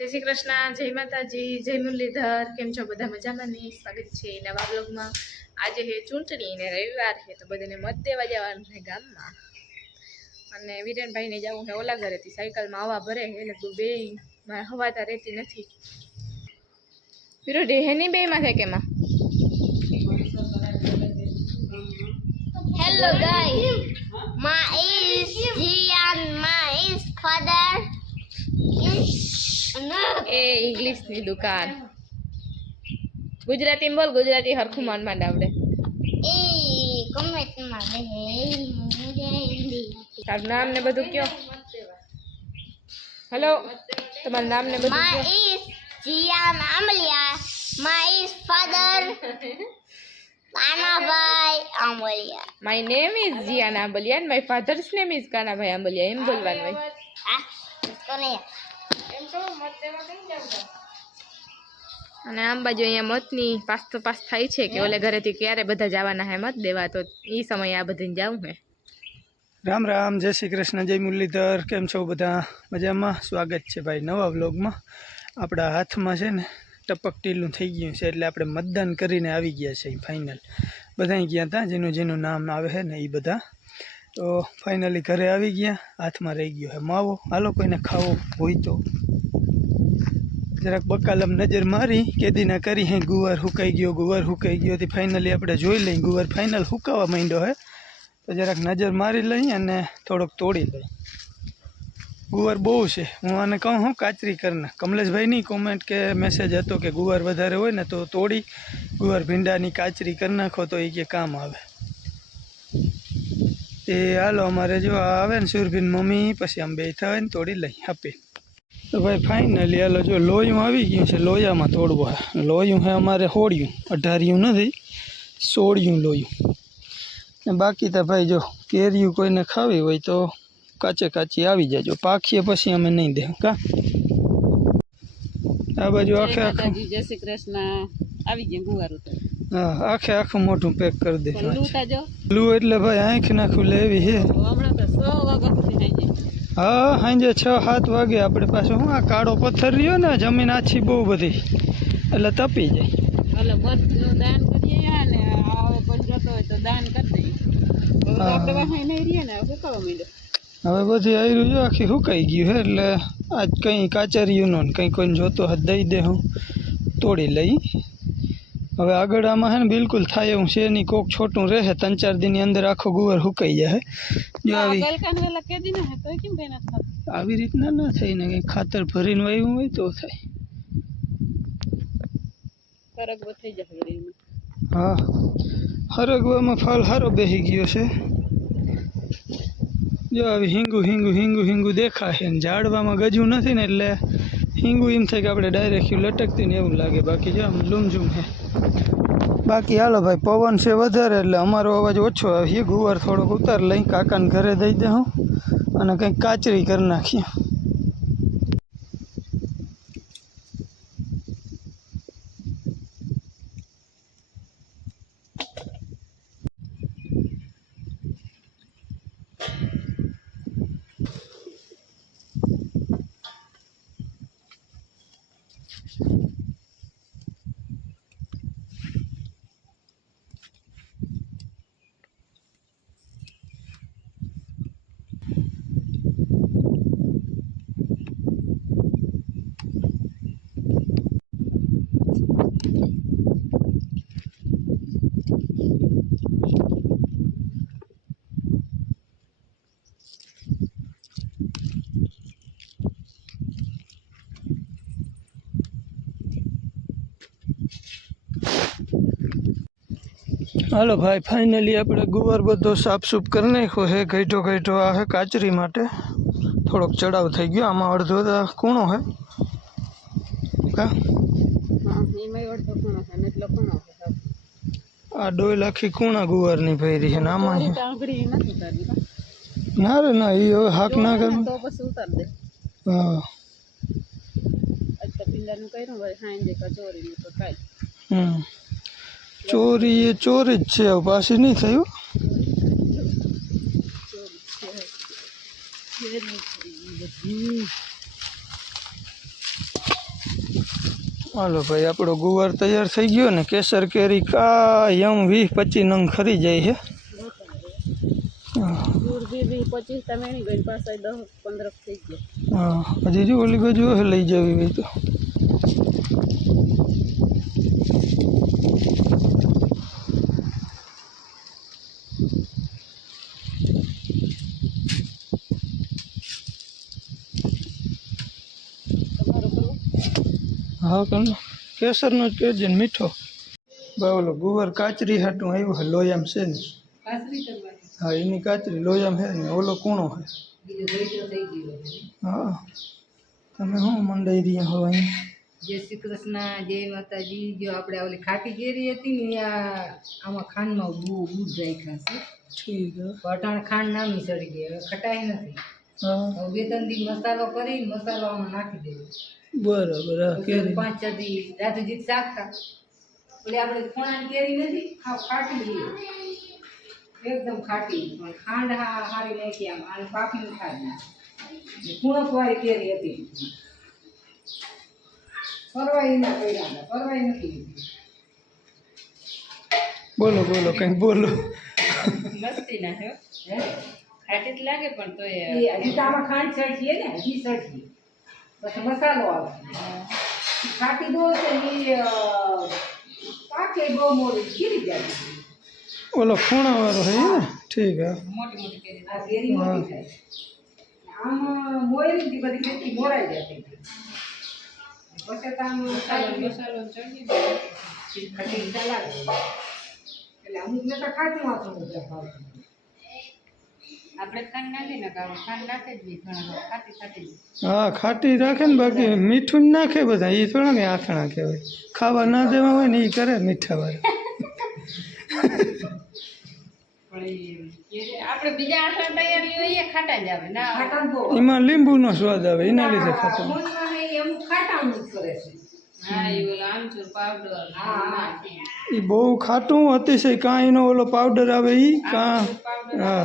જય શ્રી કૃષ્ણ, જય માતાજી, જય મુરલીધર। કેમ છો બધા? મજામાં ને? સ્વાગત છે નવા બ્લોગમાં। આજે છે ચૂંટણી ને રવિવાર છે તો બધાને મત દેવા જવાનું છે ગામમાં। અને વિરેનભાઈને જવું છે ઓલા ઘરેથી સાયકલમાં હવા ભરે છે એટલે બે હવાતા રહેતી નથી। વિરો ડેહની બે માં છે કેમાં? Hello guys, my is Jian, my is father is એ ઇંગ્લિશની દુકાન। ગુજરાતી બોલ, ગુજરાતી હરખું માન આવડે। comment માં તારું નામ ને બધું કયો। હેલો, તમારું નામ ને બધું my કયો। is Jian Amalia, my is father Kanabai Amalia. My name is Jiyana Ambaliya and my father's name is Kanabhai Ambaliya એમ બોલવાનું હોય। Ah, કોને અને આમ બાજુ અહીંયા મતની પાસ તો પાસ થાય છે કે ઓલે ઘરેથી ક્યારે બધા જવાના હે મત દેવા, તો એ સમયે આ બધાને જવું હે। રામ રામ, જય શ્રી કૃષ્ણ, જય મુરલીધર। કેમ છો બધા? મજામાં? સ્વાગત છે ભાઈ નવા વ્લોગમાં। આપણા હાથમાં છે ને ટપક ટીલું થઈ ગયું છે એટલે આપણે મતદાન કરીને આવી ગયા છે ફાઇનલ। બધાય ગયા હતા જેનું નામ આવે છે ને એ બધા, તો ફાઇનલી ઘરે આવી ગયા। હાથમાં રહી ગયો છે માવો। હાલો કોઈને ખાવો હોય તો જરાક બકાલમ નજર મારી કેદીના કરી હે ગુવાર હુકાઈ ગયો તે ફાઇનલી આપણે જોઈ લઈ ગુવાર ફાઇનલ હુકાવા માંડ્યો હે તો જરાક નજર મારી લઈ અને થોડોક તોડી લઈ। ગુવાર બહુ છે, હું આને કહું હું કાચરી કરના। કમલેશભાઈની કોમેન્ટ કે મેસેજ હતો કે ગુવાર વધારે હોય ને તો તોડી ગુવાર ભીંડાની કાચરી કરી નાખો તો એ કે કામ આવે। તે હાલો અમારે જો આવે ને સુરભીન મમ્મી પછી આમ બે થાય ને તોડી લઈ આપી। તો ભાઈ ફાઇનલી હાલો જો લોયું આવી ગયું છે, લોયામાં તોડવો હે। લોયું હે અમારે હોળિયું, 18 નથી 16 લોયું। ને બાકી તો ભાઈ જો કેરીયું કોઈને ખાવી હોય તો કાચી આવી જાયજો, પાખીએ પછી અમે નહીં દે કા। આ બાજુ આખે આખું જય શ્રી કૃષ્ણ આવી ગયા ગુવાર ઉતર। હા, આખે આખું મોઢું પેક કરી દે। લૂટા જો લૂ એટલે ભાઈ આંખ નાખું લેવી છે। હમણાં તો 6 વાગ્યા પછી થઈ જાય। હા, સાંજે 6-7 વાગે આપણે પાછું હું આ કાળો પથ્થર રહ્યો ને જમીન આછી બહુ બધી એટલે તપી જાય। એટલે બધું દાન કરીએ ને આવે પણ જતો હોય તો દાન કરી દઈએ। હવે આપણે વાહી નહીં રહીએ ને સુકાવા માંડ્યો। હવે બધી આયરું જો આખી સુકાઈ ગયું છે એટલે આજ કંઈ કાચરિયું નો કંઈ કોઈને જોતો હાથ દઈ દે હું તોડી લઈ। હવે આગળ આમાં છે ને બિલકુલ થાય એવું છે નહીં, કોક છોટું રહે 3-4 દિનની અંદર આખો ગુવાર સુકાઈ જાય। જો આવી ગલકાને કેદી ને તો કેમ કઈ ના થાય? આવી રીતના ના થાય ને, કંઈ ખાતર ભરીને વાવ્યું હોય તો થાય। ફરક થઈ જશે એમાં। હા, હરગવામાં ફાલ સારો બેસી ગયો છે। જો આવી હિંગું દેખાશે ને ઝાડવામાં ગજું નથી ને એટલે હિંગું એમ થાય કે આપણે ડાયરેક્ટ લટકતી ને એવું લાગે, બાકી જો આમ લૂમઝૂમ છે। બાકી હાલો ભાઈ પવન છે વધારે એટલે અમારો અવાજ ઓછો આવે। ગુવાર થોડોક ઉતાર લઈ કાકાને ઘરે દઈ દે હું અને કંઈક કાચરી કરી નાખીએ। હાલો ભાઈ ફાઇનલી આપણે ગુવાર બધો સાફસૂફ કરી નાખ્યો છે। ગઈઢો આ છે કાચરી માટે, થોડોક ચડાવ થઈ ગયો। આમાં અડધો કૂણો છે કા, આ ડોલ આખી કૂણા ગુવારની ભરી છે ને આમાં ના રે ના એ હવે હાક ના કર તો પછી ઉતાર દે। હા પિંડાનું કર્યું ભાઈ સાંજે કચોરી તો કાઈ ચોરી એ ચોરી જ છે, હવે પાછી નહીં થયું। હાલો ભાઈ, આપણો ગુવાર તૈયાર થઈ ગયો ને. કેસર કેરી કાયમ 20-25 નંગ ખરી જાય છે. દૂર બી 25 તમે એની ગઈ પાસે 10-15 થઈ ગયા. હા, હજી જો ઓલી બાજુ હે લઈ જવી હોય તો. હા કર કેસરનો જ કહેજે ને મીઠો. ભાઈ ઓલો ગુવાર કાચરી હાટું આવ્યું છે. લોયામ છે ને? હા, એની કાચરી લોયામ છે ને. ઓલો કૂણો છે. હા, તમે શું મંડાઈ રહ્યા હો અહીં? જય શ્રી કૃષ્ણ, જય માતાજી. જો આપણે ઓલી ખાટી કેરી હતી ને આમાં ખાંડમાં બૂટ રાખ્યા છે. ઠીક હે. અટાણ ખાંડ નામી ચડી ગઈ, હવે ખટાઈ નથી. હા હવે 2-3 દી મસાલો કરી મસાલો આમાં નાખી દેવો. બરાબર. હા કેરી 5-6 દી રાતુજીત શાકતા ઓલી આપણે ખૂણાની કેરી નથી ખાટી એકદમ ખાટી, પણ ખાંડ હારી નાખી આમ આને પાકીને ખાઈ. ખૂણક વાળી કેરી હતી, પરવાઈ ના કર્યા, પરવાઈ નથી. બોલો બોલો કંઈક બોલો. મસ્તી ના હે હે ખાટી જ લાગે પણ તો એ હજી તો આમાં ખાંડ ચડતીએ ને, હજી ચડતી પછી મસાલો આવે. ખાટી દો છે એ પાકે બહુ મોડી ખીરી જાય. ઓલો ખૂણા વાળો છે ને? ઠીક હે. મોટી મોટી કેરી. આ કેરી મોટી થાય. આમાં મોયરી થી બધી ખેતી મોરાઈ જાય. પછી તો આમ મસાલો ચડી ગયો. ખટી લાગે એટલે અમુક ને તો ખાટું વાંચું આપણે ખાંડ નાખી ને ખાંડ નાખે જ નહીં ઘણા ખાટી ખાટી. હા, ખાટી રાખે ને, બાકી મીઠું જ નાખે બધા. એ થોડા કે આથણા કહેવાય. ખાવા ના દેવા હોય ને એ કરે મીઠા વાળા. પણ આપણે બીજા આથા તૈયારી હોય ખાટા જ આવે ના ખાટા બહુ એમાં લીંબુનો સ્વાદ આવે, એના લીધે ખાતા. ફોનમાં ને અમુક ખાટાનું જ કરે છે. હા એ ઓલો આમચૂર પાવડર એ બહુ ખાટું અતિશય કાં એનો ઓલો પાવડર આવે એ કાં. હા,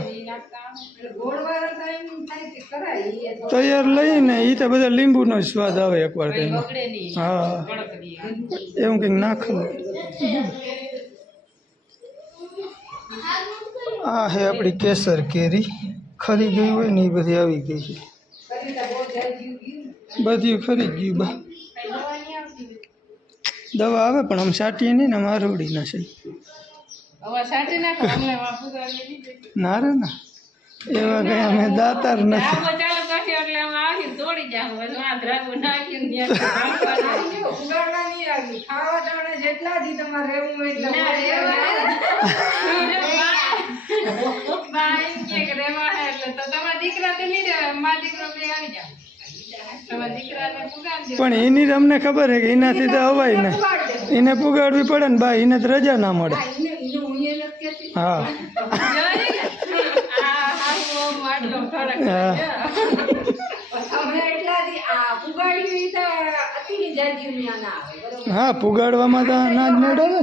ગોળવાળા તો એમ થાય કે કરાય એ તો તૈયાર લઈને એ તો બધા લીંબુનો જ સ્વાદ આવે એકવાર તેમાં. બગડે નહીં હા, કડકડી એવું કંઈક નાખેલું. આ હે આપણી કેસર કેરી. ખરી ગઈ હોય ને એ બધી આવી ગઈ છે. બધું ખરી ગયું બા. દવા આવે પણ આમ સાટીએ નહીં ને, આમ આરોડી ના છે. હવે સાચી નાખો અમને વાપુ કરી ના રે ના, એવા કઈ અમે દાતાર નથી. ચાલુ કરશે એટલે અમે આવી તોડી જાવ પછી આ દ્રાગો નાખીને ઉગાડવા નહીં આવી. ખાવા ટાણે જેટલા દી તમારે રહેવું હોય એટલા તમારા દીકરા તો નહીં રહેવાય, મારા દીકરો બે આવી જાવ. તમારા દીકરાને પુગાડી પણ એની તો અમને ખબર છે કે એનાથી તો અવાય ને, એને પુગાડવી પડે ને બા, એને તો રજા ના મળે. હા હા. હા, પુગાડવામાં તો ના જ મેળવે.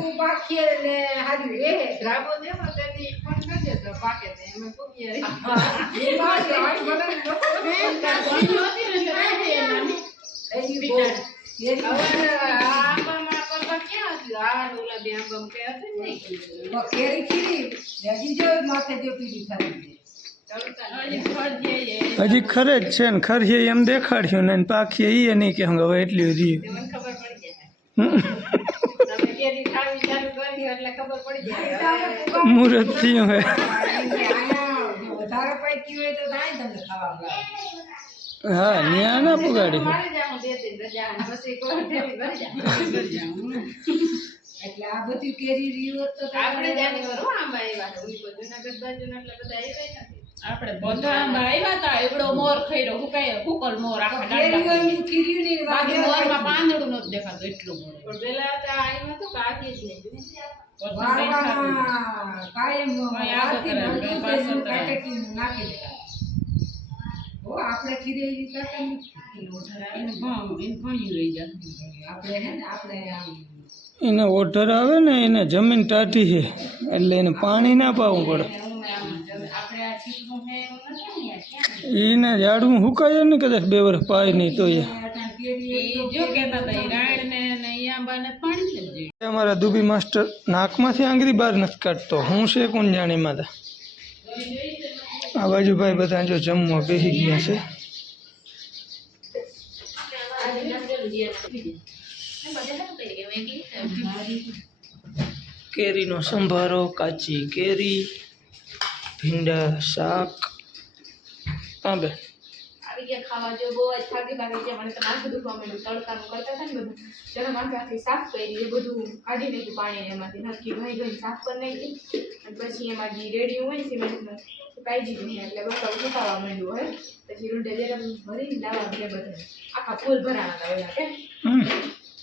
હજી ખરે જ છે ને, ખરીએ એમ દેખાડ્યું ને પાખીએ એ નહીં કે હવે એટલી રહ્યું. મુહૂર્ત થયું હે. હા, ન્યા ના પુગાડી. એટલે આ બધી કેરી રહ્યું તો આપણે બધા આંબા આવ્યા હતા. એવડો મોર ખઈરો હુકાય હુકલ મોર આખા ડાંડા બાકી મોરમાં પાંદડું નહોતું દેખાતું એટલું મોર. પણ પેલા તો આવ્યું હતું કાકી જ નહીં આપણે ખીરે એને ઓઢર આવે ને, એને જમીન ટાઢી છે એટલે એને પાણી ના પાવું પડે. એને ઝાડવું હુકાય ને કદાચ 2 વર્ષ પાય નહીં તો એ જો કેતા હતા રાયણ ને ત્યાં બાને પાણી નથી. અમારા દુબી માસ્ટર નાકમાંથી આંગળી બહાર નથી કાઢતો. હું છે કોણ જાણે માતા. આ બાજુ ભાઈ બધા જો જમવા બેસી ગયા છે. કેરીનો સંભારો, કાચી કેરી, ભીંડા શાક. હા બે આવી ગયા ખાવા જો બહુ જ થાકી ગયા મને તો માથું દુખવા માંડ્યું તડકાનું કરતા હતા ને બધું ત્યારે માથે આખી સાફ કરી એ બધું કાઢી નાખ્યું પાણી એમાંથી નક્કી ઘણી ઘણી સાફ કરી નાખી અને પછી એમાં જે રેડી હોય ને સિમેન્ટનું પાઈ દીધું એટલે બસ સુકાવા માંડ્યું હોય પછી રૂંઢે જરા ભરીને લાવવા બે બધા આખા ફૂલ ભરાણા હતા એના કે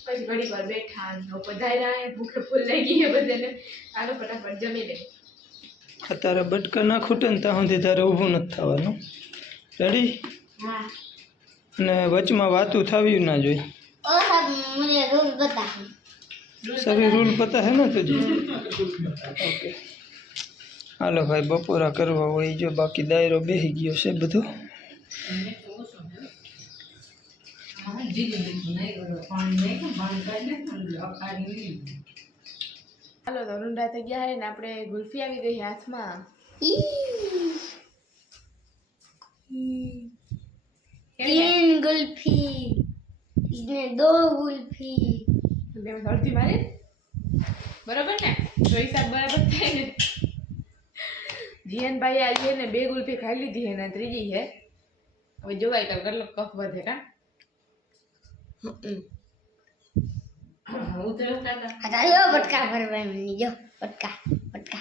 પછી ઘડી વાર બેઠા ને પધાર્યા ભૂખે ફૂલ લઈ ગઈ એ બધાને ચાલો ફટાફટ જમી લે તારે બટકા ના ખૂટે ને ત્યાં સુધી તારે ઊભું નથી થવાનું. રેડી? हाँ અને વચમાં વાતું થવી ના જોઈએ. और सब मुझे रूल पता है સભી રૂલ પતા હે ને તુજે? ઓકે હાલો ભાઈ બપોરા કરવા હોય જો બાકી દાયરો બેસી ગયો છે બધું. હાલો તો રૂંઢા થઈ ગયા હે ને આપણે ગુલ્ફી આવી ગઈ હાથમાં तीन गुल्फी इसने दो गुल्फी બે અડધી મારે બરોબર ને તો હિસાબ બરાબર થાય ને જીયનભાઈ આવીએ ને બે ગુલ્ફી ખાઈ લીધી હે ને ત્રીજી હે હવે જોવાય તો કેટલો કફ વધે કા हटाओ बटका भर में जो बटका बटका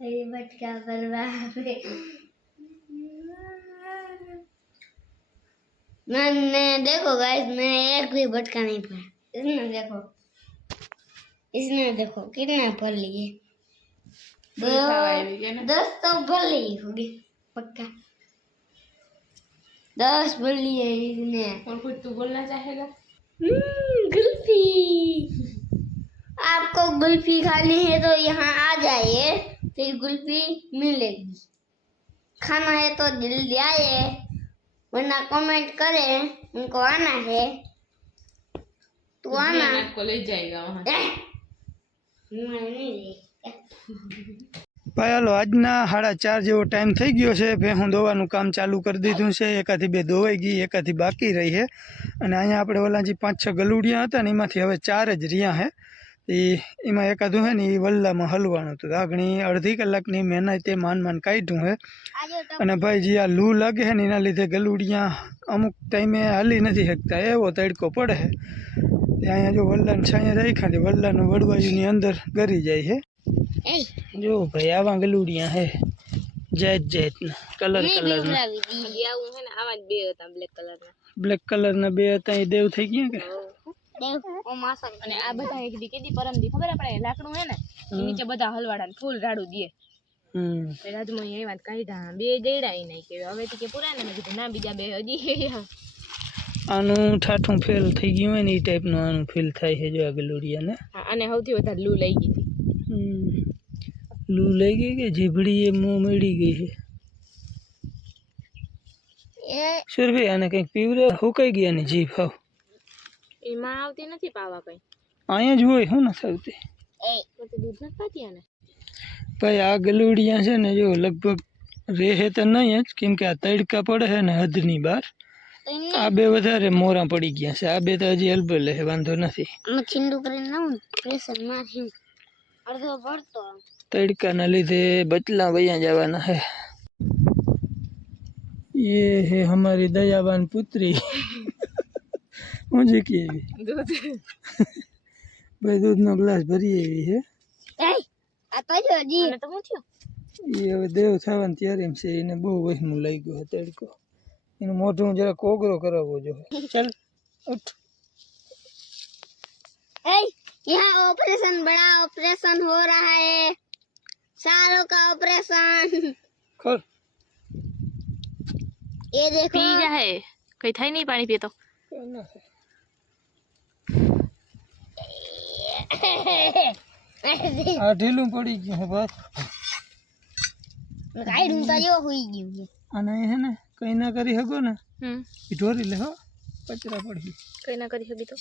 अरे बटका भरवा मैंने देखो गाइस मैं एक भी बटका नहीं भरा इसने देखो कितना भर लिए दस तो भर ली होगी पक्का 10 भर लिए इसने और कुछ तू बोलना चाहेगा गुल्फी आपको गुल्फी खानी है तो यहाँ आ जाइए फिर गुल्फी मिलेगी खाना है तो जल्दी आइए वरना कमेंट करें उनको आना है तो आना को ले जाएगा वहाँ मैं नहीं ले ભાઈ હાલો આજના 4:30 જેવો ટાઈમ થઈ ગયો છે. ભેહું દોવાનું કામ ચાલુ કરી દીધું છે. એકાથી બે દોવાઈ ગઈ, એકાથી બાકી રહી છે. અને અહીંયા આપણે ઓલા જે 5-6 ગલુડિયા હતા ને એમાંથી હવે 4 જ રહ્યા છે. એમાં એકાદું છે ને એ વલ્લામાં હલવાનું હતું. આ ઘણી અડધી કલાકની મહેનતે માન કાઢ્યું છે. અને ભાઈ જે આ લૂ લાગે છે ને એના લીધે ગલુડિયા અમુક ટાઈમે હાલી નથી શકતા, એવો તડકો પડે છે. અહીંયા જો વલ્લાને છાંયા રાખ્યા વલ્લાનું વડવાયુની અંદર ગરી જાય છે. જો ભાઈ આવા ગલુડિયા હે જાત કલર કલરના આવું છે ને આવા જ બે હતા બ્લેક કલરના બે હતા. એ દેવ થઈ ગયા કે અને આ બધા એક દી કેદી પરમદી ખબર આપણે લાકડું હે ને એ નીચે બધા હલવાડા ફૂલ રાડું દે રાજમોઈ એ વાત કાઢ્યા બે જઈડા એ નહીં કે હવે તો કે પૂરા ને મેં કીધું ના બીજા બે હજી આનું ઠાઠું ફેલ થઈ ગયું હોય ને એ ટાઈપનું આનું ફીલ થાય છે જો આ ગલુડિયાને. અને સૌથી વધારે લૂ લઈ ગઈ હતી. લૂ લઈ ગઈ કે જીભડી એ મોં મળી ગઈ છે. સુરભી આને કંઈક પીવરે હુકાઈ ગયા ને જીભ હાવ એમાં આવતી નથી પાવા કઈ અહીંયા જ હોય શું નથી આવતી દૂધ નથી પાતી આને. ભાઈ આ ગલુડિયા છે ને જો લગભગ રહે તો નહીં જ કેમ કે આ તડકા પડે છે ને હદની બહાર. આ બે વધારે મોરા પડી ગયા છે. આ બે તો હજી હલબલે છે, વાંધો નથી. छिंडू કરીને લાવું પ્રેશર મારી અડધો પડતો તડકાના લીધે બચલા વયા જવાના है. ये है हमारी दयावान पुत्री मुझे की દૂધ भाई दूधનો ગ્લાસ ભરી આવી છે. આ તો જો જી અને તો હું થયો એ હવે દેવ થવાનું ત્યારે એમ છે. એને બહુ વહેમું લાગી ગયો તડકો. એનું મોઢું જરા કોગરો કરાવવો જોઈએ. ચાલ ઉઠ. यहाँ ऑपरेशन बड़ा ऑपरेशन हो रहा है, सालों का ऑपरेशन. ખોલ. ये देखो પી જાય કઈ થાય નહીં પાણી પીતો આ ઢીલું પડી ગયું છે બસ. કાઈ તો જો હોઈ ગયું છે. અને હે ને કઈ ના કરી શકો ને એ ઢોરી લે હો. કચરા પડી કઈ ના કરી શકી તો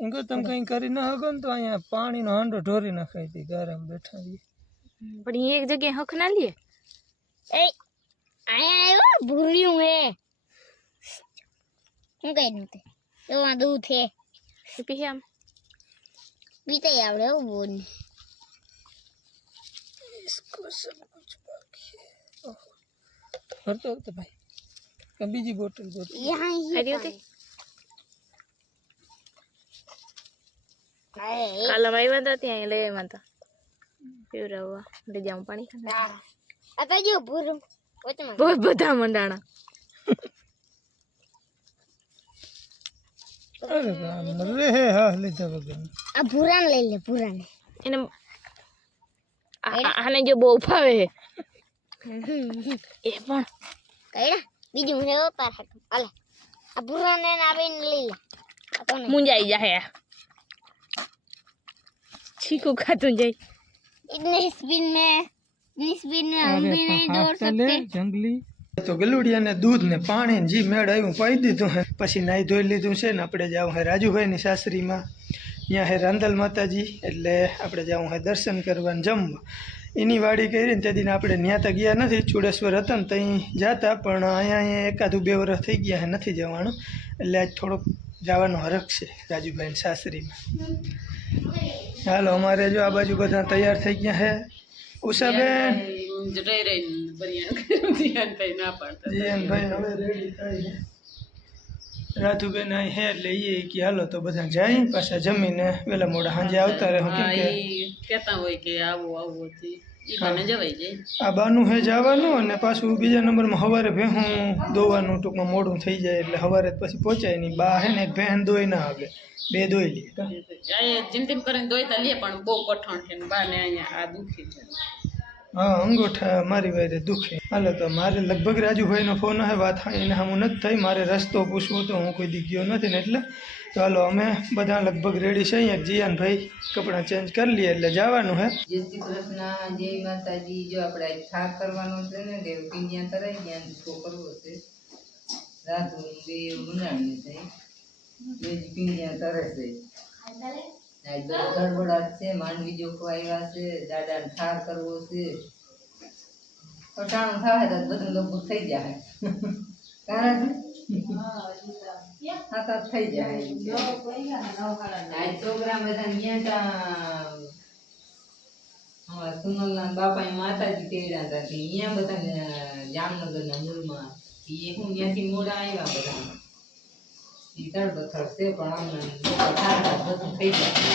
એમ તમે કંઈ કરી ન શકો ને તો અહીંયા પાણીનો હાંડો ઢોરી નાખાય હતી ગરમ બેઠા રહીએ પણ એ એક જગ્યાએ હક ના લે એ આયા આવ્યો ભૂર્યું હે હું કઈ નહોતી એમાં દૂધ છે પી આમ પીતે આવડે એવું બોલ ભરતો હતો ભાઈ કે બીજી બોટલ જોતી यहाँ हरी होती अरे काला माई बंदा थी आई ले माता पीवरा हुआ ले जाऊं पानी आता जो भूरू वचमा बहुत बड़ा मंडाना અરે રામ રે હે હા લીધા વગર आ भूरा ले ले भूरा ने એને આને જો બહુ ફાવે એ પણ કઈડા બીજું હે પાર હટ અલે આ ભૂરા ને આવીને લઈ લે આ તો ને મુંજાઈ જાય चीकू खातूं जाई इतने स्पीड में हम भी नहीं दौड़ सकते જંગલી તો ગલુડિયાને દૂધ ને પાણી ને જી મેળ આવ્યું પાઈ દીધું હે પછી નાઈ ધોઈ લીધું છે ને આપણે જાવું હે રાજુભાઈની સાસરીમાં ત્યાં હે રાંદલ માતાજી એટલે આપણે જાવું હે દર્શન કરવા ને જમવા એની વાડી કરી ને તે દિન આપણે ત્યાં તો ગયા નથી ચુડેશ્વર હતા ને ત્યાં જતા પણ અહીંયા એકાદું 2 વર્ષ થઈ ગયા હે નથી જવાનું એટલે આજ થોડોક જવાનો હરખ છે રાજુભાઈની સાસરીમાં હાલો અમારે જો આ બાજુ બધા તૈયાર થઈ ગયા હે ઉષાબેન જીયનભાઈ હવે રેડી થાય છે રાધુબેન અહીં હે એટલે એ કે હાલો તો બધા જાય પાછા જમીને વેલા મોડા સાંજે આવતા રહે કેમ કે કહેતા હોય કે આવું આવું હતી ઈ મને જવાઈ જાય આ બાનું હે જવાનું અને પાછું બીજા નંબરમાં સવારે ભેહું દોવાનું ટૂંકમાં મોડું થઈ જાય એટલે સવારે પછી પહોંચાય નહીં બા હે ને એક ભેહન દોઈ ના આવે 2 દોઈ લે આ જેમ તેમ કરીને દોઈતા લે પણ બહુ કઠણ છે ને બાને અહીંયા આ દુખી છે હા અંગૂઠા મારી વારે દુખે હાલો તો મારે લગભગ રાજુભાઈનો ફોન આવે વાત એને હમું નથી થઈ મારે રસ્તો પૂછવો તો હું કોઈ દી ગયો નથી ને એટલે તો હાલો અમે બધા લગભગ રેડી છે અહીંયા જીયાનભાઈ કપડાં ચેન્જ કરી લઈએ એટલે જવાનું હે જય શ્રી કૃષ્ણ જય માતાજી જો આપણે થાક કરવાનો છે ને કે પિંડિયા તરાઈ ગયા છો કરવો છે રાધુ બે ઉનાળ્યું છે બે પિંડિયા તરે છે આજ ગડબડાટ છે માંડવી જોખો આવ્યા છે દાદાને થાર કરવો છે અટાણું થાય તો બધું લગભગ થઈ જાય કારણ હા તો થઈ જાય આજ છોકરા બધા ગયા હતા સુનલના બાપા માતાજી તેડ્યા હતા કે અહીંયા બધા જામનગરના મૂળમાં એ હું ત્યાંથી મોડા આવ્યા બધા ઈ તડબથડ છે પણ આમને બધું થઈ જાય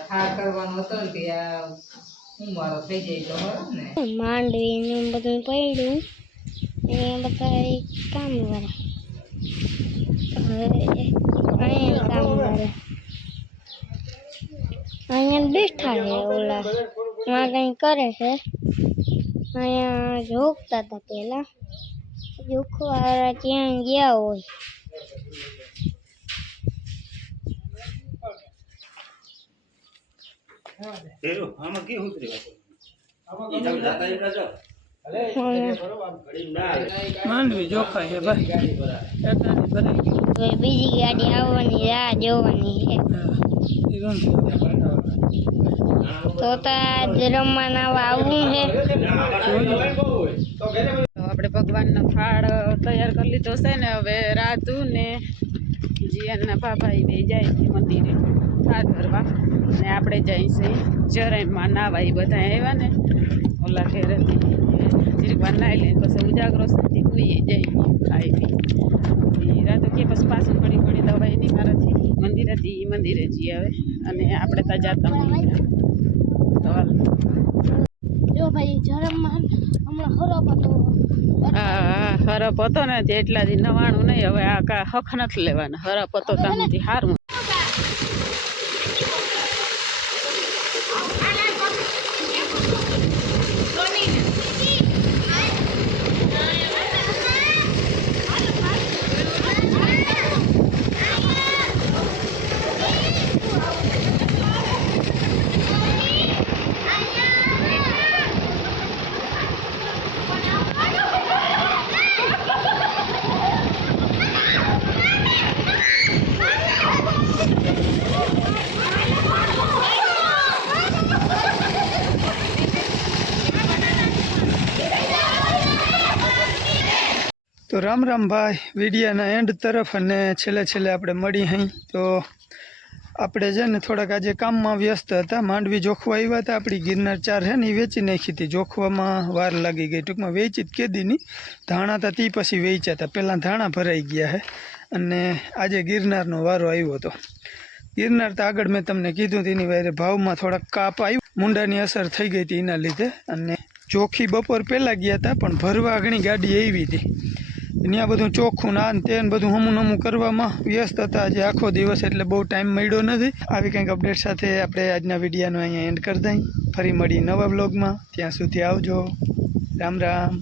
ઠાર કરવાનો હતો ને કે આ ઉંમારો થઈ જાય તો બરાબર ને માંડવી ને બધું પડ્યું એ બધા કામ વાળા અહીંયા કામ વાળા અહીંયા બેઠા છે ઓલા માં કઈ કરે છે અહીંયા જોગતા હતા પેલા જોખવાળા ત્યાં ગયા હોય માંડવી જોખાય છે ભાઈ હવે બીજી ગાડી આવવાની રાહ જોવાની છે તો આજ રમવાના આવવું છે આપણે ભગવાનનો થાળ તૈયાર કરી લીધો છે ને હવે રાધુ ને જીયાનના ભાભાઈ બે જાય છે મંદિરે થાળ ભરવા ને આપણે જઈશું જરાઈમાં નાવા એ બધા આવ્યા ને ઓલા ઘેરેથી જીરીકવાર નાઈ લઈને પછી ઉજાગરો સાથે કુઈએ જઈ ખાઈ પી રાધુ કે પછી પાછું ઘણી ઘણી દવાઈ નહીં મારાથી મંદિરેથી મંદિરે જઈએ હવે અને આપણે ત્યાં જતા હોઈએ તો જો ભાઈ જરમમાં હમણાં હરપ હતો હા હરપ હતો ને તે એટલા દી નવાણું નહીં હવે આ કા હખ નથી લેવાના હરપ હતો ત્યાંથી હારું તો રામ રામ ભાઈ, વિડીયાના એન્ડ તરફ અને છેલ્લે આપણે મળી અહીં. તો આપણે છે ને થોડાક આજે કામમાં વ્યસ્ત હતા. માંડવી જોખવા આવ્યા હતા. આપણી ગિરનાર 4 છે ને એ વેચી નાખી હતી. જોખવામાં વાર લાગી ગઈ. ટૂંકમાં વેચી જ કેદીની. ધાણા હતા તે પછી વેચ્યા હતા. પહેલાં ધાણા ભરાઈ ગયા છે અને આજે ગિરનારનો વારો આવ્યો હતો. ગિરનાર તો આગળ મેં તમને કીધું તેની વારે ભાવમાં થોડાક કાપ આવ્યું. મુંડાની અસર થઈ ગઈ હતી એના લીધે. અને જોખી બપોર પહેલાં ગયા હતા પણ ભરવા ઘણી ગાડી આવી હતી. ત્યાં બધું ચોખ્ખું ના તે બધું હમું કરવામાં વ્યસ્ત હતા આજે આખો દિવસ, એટલે બહુ ટાઈમ મળ્યો નથી. આવી કંઈક અપડેટ સાથે આપણે આજના વિડીયોનો અહીંયા એન્ડ કરી દઈએ. ફરી મળીએ નવા બ્લોગમાં. ત્યાં સુધી આવજો. રામ રામ.